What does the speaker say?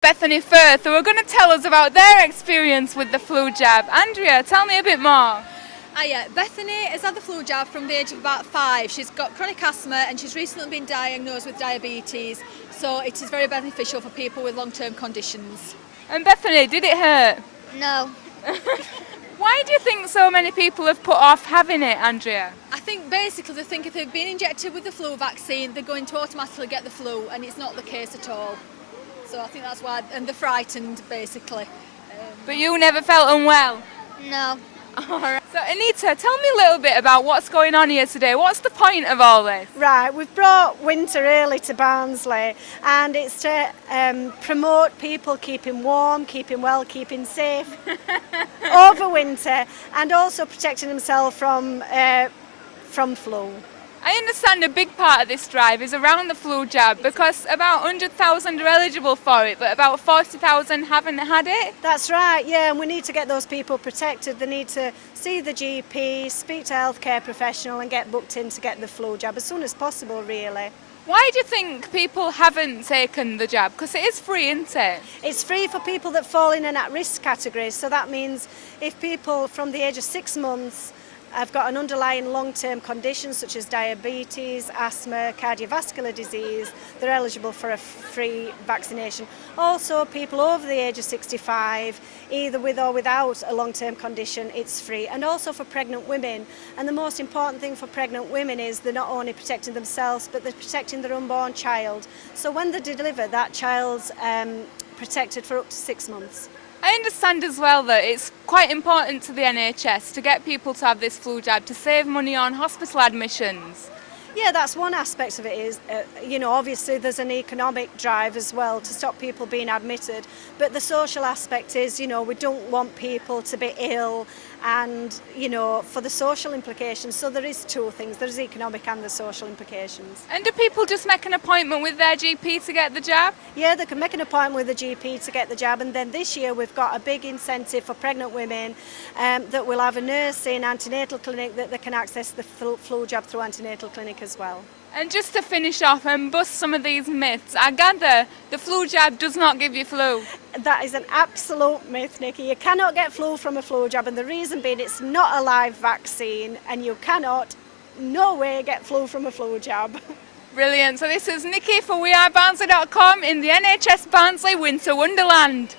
Bethany Firth, who are going to tell us about their experience with the flu jab. Andrea, tell me a bit more. Yeah, Bethany has had the flu jab from the age of about 5. She's got chronic asthma and she's recently been diagnosed with diabetes, so it is very beneficial for people with long-term conditions. And Bethany, did it hurt? No. Why do you think so many people have put off having it, Andrea? I think basically they think if they've been injected with the flu vaccine, they're going to automatically get the flu, and it's not the case at all. So I think that's why, and they're frightened basically. But you never felt unwell? No. All right. So Anita, tell me a little bit about what's going on here today. What's the point of all this? Right, we've brought winter early to Barnsley, and it's to promote people keeping warm, keeping well, keeping safe over winter, and also protecting themselves from flu. I understand a big part of this drive is around the flu jab because about 100,000 are eligible for it, but about 40,000 haven't had it. That's right, yeah, and we need to get those people protected. They need to see the GP, speak to a healthcare professional and get booked in to get the flu jab as soon as possible, really. Why do you think people haven't taken the jab? Because it is free, isn't it? It's free for people that fall in an at-risk category, so that means if people from the age of 6 months have got an underlying long-term condition such as diabetes, asthma, cardiovascular disease, they're eligible for a free vaccination. Also, people over the age of 65, either with or without a long-term condition, it's free. And also for pregnant women. And the most important thing for pregnant women is they're not only protecting themselves, but they're protecting their unborn child. So when they deliver, that child's protected for up to 6 months. I understand as well that it's quite important to the NHS to get people to have this flu jab to save money on hospital admissions. Yeah, that's one aspect of it is, obviously there's an economic drive as well to stop people being admitted, but the social aspect is, we don't want people to be ill and, for the social implications. So there is two things, there's economic and the social implications. And do people just make an appointment with their GP to get the jab? Yeah, they can make an appointment with the GP to get the jab, and then this year we've got a big incentive for pregnant women that will have a nursing antenatal clinic that they can access the flu jab through antenatal clinic as well. And just to finish off and bust some of these myths, I gather the flu jab does not give you flu. That is an absolute myth, Nikki. You cannot get flu from a flu jab, and the reason being it's not a live vaccine, and you cannot, no way, get flu from a flu jab. Brilliant. So this is Nikki for wearebarnsley.com in the NHS Barnsley Winter Wonderland.